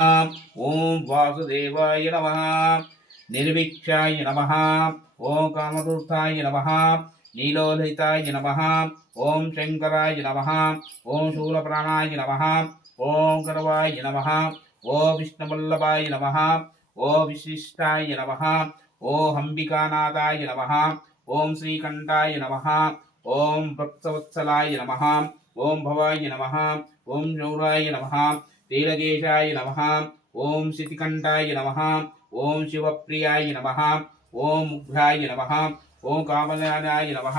ओम वासुदेवाय नमः। निर्विक्षाय नमः। ओम कामदूताय नमः। नीलोलिताय नमः। ओम शंकराय नमः। ओम शूलप्राणाय नमः। ओम गर्वाय नमः। ओम विष्णुवल्लभाय नमः। ओम विशिष्टाय नमः। ओम अंबिकानाथाय नमः। ओम श्रीकंठाय नमः। ओम भक्तवत्सलाय नमः। ओम भवाय नमः। ओम शौराय नमः। नीलकेशाय नमः। ओम शितिकंठाय नमः। ओम शिवप्रियाय नमः। ओम उग्राय नमः। ओम कामनाय नमः।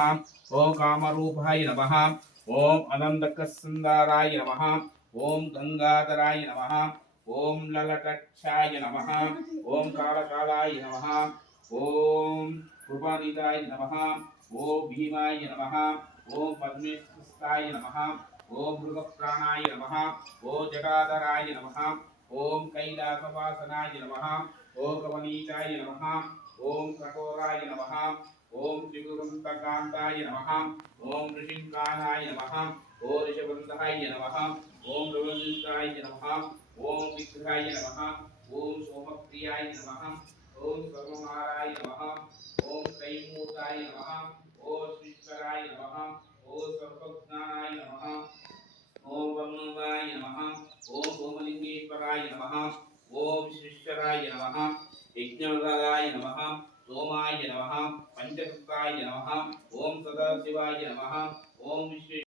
ओम कामरूपाय नमः। ओम अनंतकसुंदराय नमः। ओम गंगाधराय नमः। ओम ललटक्षाय नमः। ओम कालकालाय नमः। ओम कृपानिधाय नमः। ओम भीमाय नमः। ओम पद्मेष्ठाय नमः। ओम मृगप्राणाय नमः। ओम जटाधराय नमः। ओम कैलासवासनाय नमः। ओम कवनीताय नमः। ओम कठोराय नमः। ओम त्रिगुरुंतकांताय नमः। ओम ऋषिंकानाय नमः। ओम ऋषभंधाय नमः। ओम रवनिंदाय नमः। ओम विग्रहाय नमः। ओम सोमप्रियाय नमः। ओम सर्वमाराय नमः। ओम कैमूर्ताय नमः। ओम श्रीश्वराय नमः। ओम सर्वज्ञानाय नमः। ओम ब्रह्मवाय नमः। ओम सोमलिंगेश्वराय नमः। ओम विश्वेश्वराय नमः। यज्ञवराय नमः। सोमाय नमः। पंचकृताय नमः। ओम सदाशिवाय नमः। ओम विश्वे